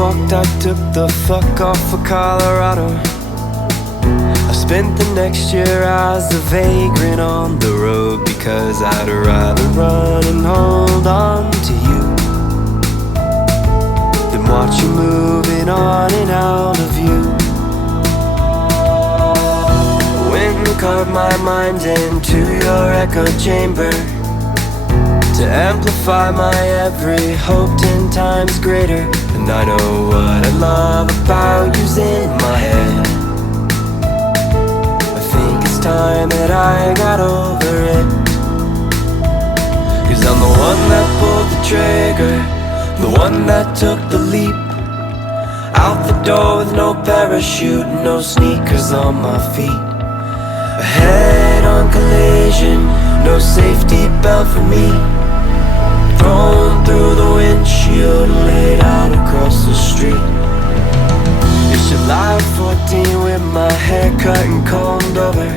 walked, I took the fuck off for Colorado. I spent the next year as a vagrant on the road, because I'd rather run and hold on to you than watch you moving on and out of view. Wind carved my mind into your echo chamber to amplify my every hope 10 times greater. And I know what I love about you's in my head. I think it's time that I got over it, 'cause I'm the one that pulled the trigger, the one that took the leap. Out the door with no parachute, no sneakers on my feet. A head-on collision, no safety belt for me. Thrown through the windshield, laid out across the street. It's July 14 with my hair cut and combed over.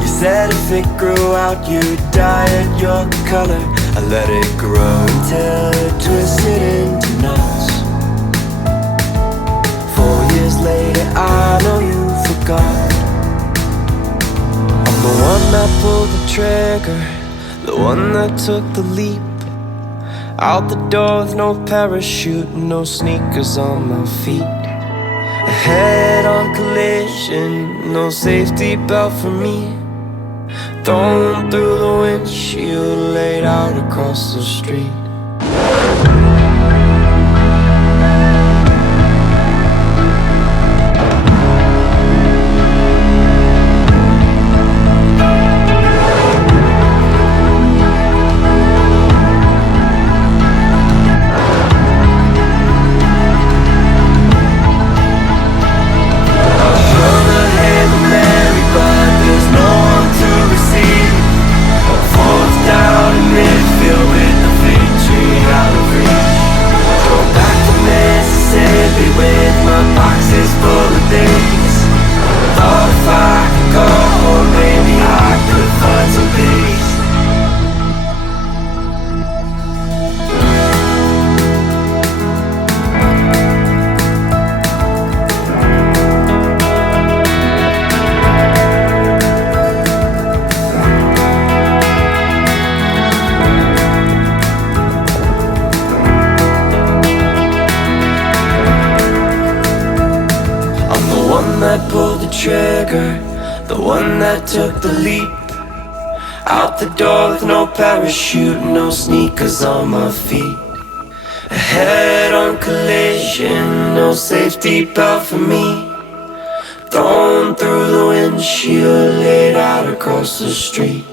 You said if it grew out you'd dye it your color. I let it grow until it twisted into knots. 4 years later I know you forgot. I'm the one that pulled the trigger, the one that took the leap. Out the door with no parachute, no sneakers on my feet. A head-on collision, no safety belt for me. Thrown through the windshield, laid out across the street. The one that took the leap. Out the door with no parachute, no sneakers on my feet. A head-on collision, no safety belt for me. Thrown through the windshield, laid out across the street.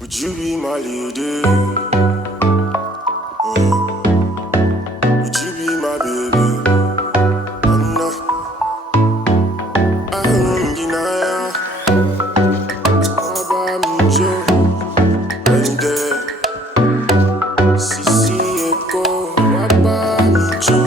Would you be my lady? Would you be my baby? I'm not. I won't deny ya. About me, Joe. When there, Sisi Eko. About me, Joe.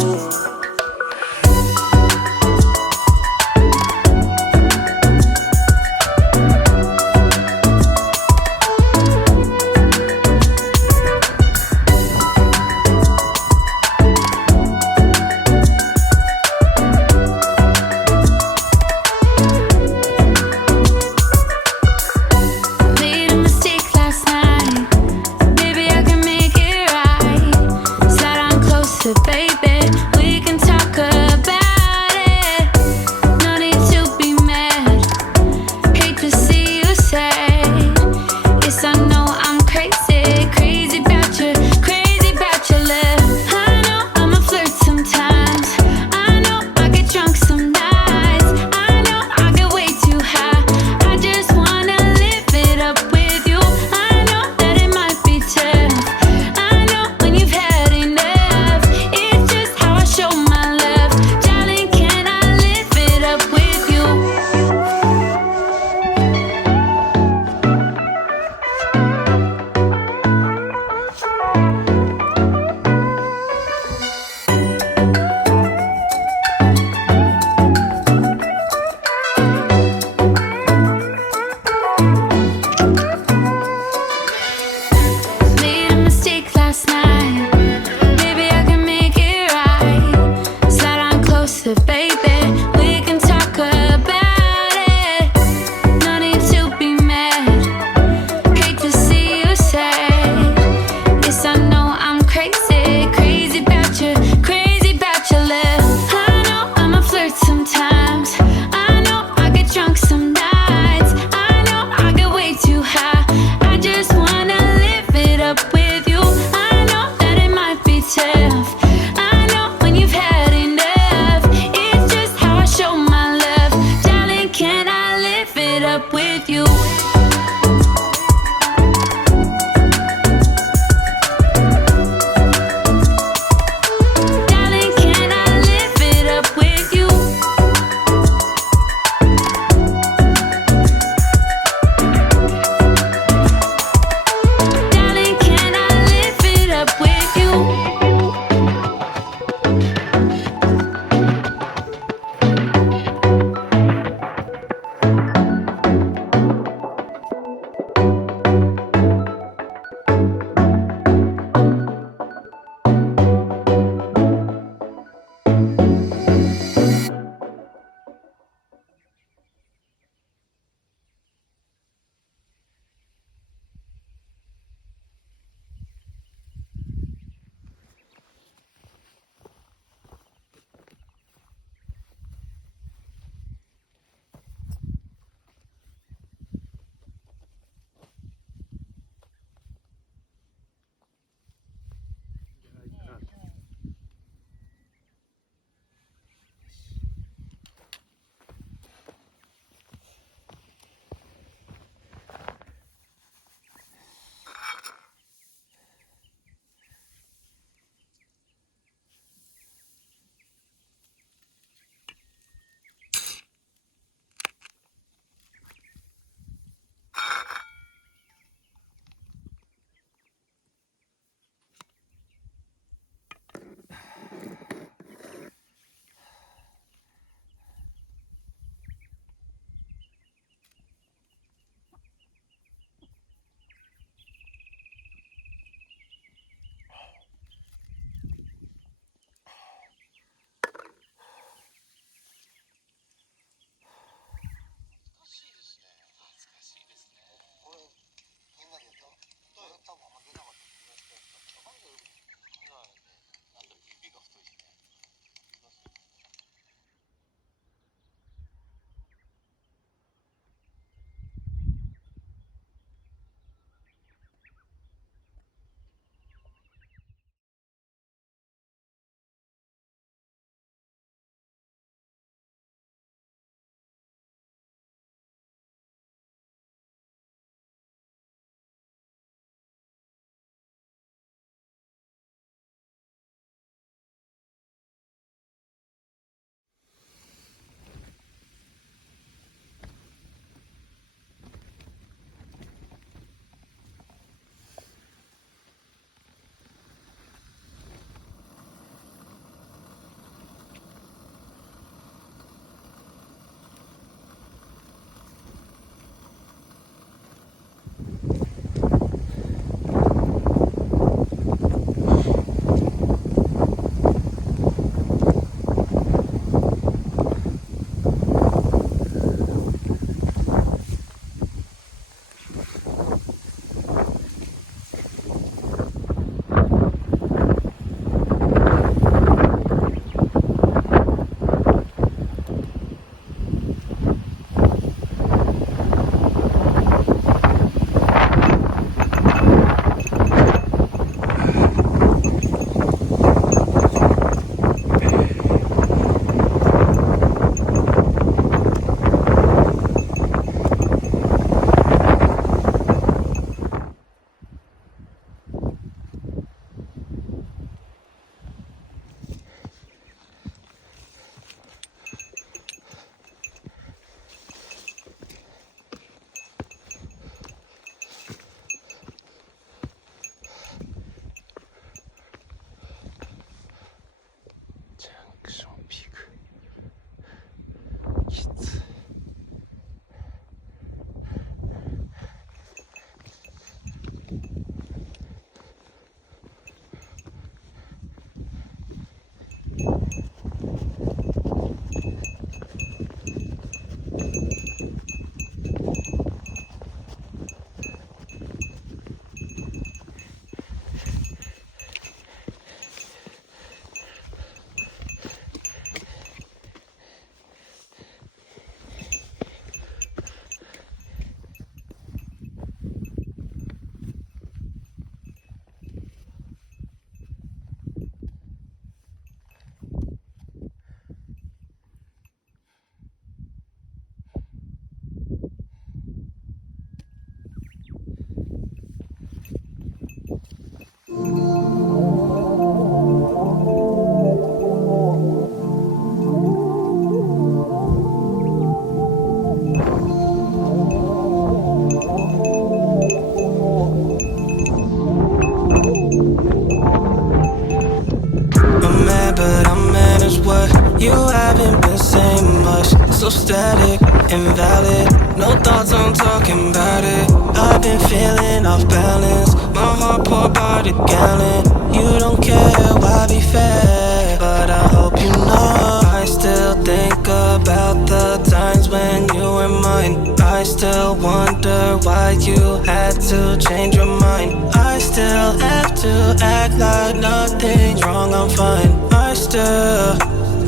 invalid. No thoughts on talking about it. I've been feeling off balance. My heart poured by the gallon. You don't care, why be fair? But I hope you know I still think about the times when you were mine. I still wonder why you had to change your mind. I still have to act like nothing's wrong, I'm fine.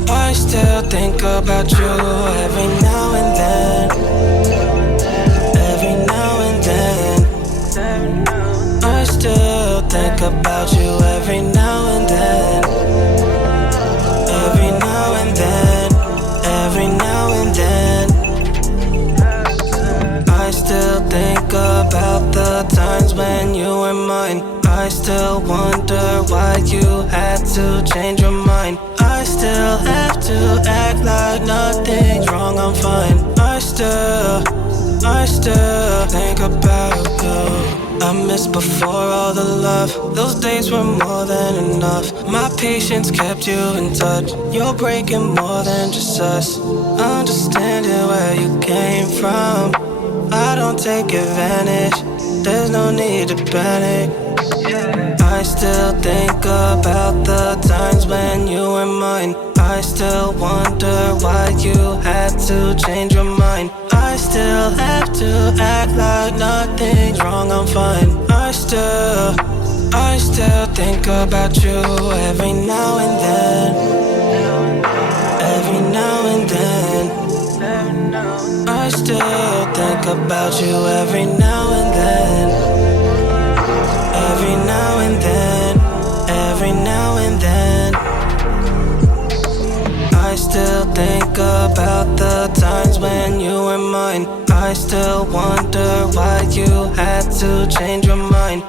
I still think about you every now and then. Every now and then. I still think about you every now and then. Every now and then. Every now and then. I still think about the times when you were mine. I still wonder why you had to change your mind. I still have to act like nothing's wrong, I'm fine. I still think about you. I missed before all the love. Those days were more than enough. My patience kept you in touch. You're breaking more than just us. Understanding where you came from. I don't take advantage. There's no need to panic. I still think about the times when you were mine. I still wonder why you had to change your mind. I still have to act like nothing's wrong, I'm fine. I still think about you every now and then. Every now and then. I still think about you every now and then. Every now and then. Every now and then. I still think about the times when you were mine. I still wonder why you had to change your mind.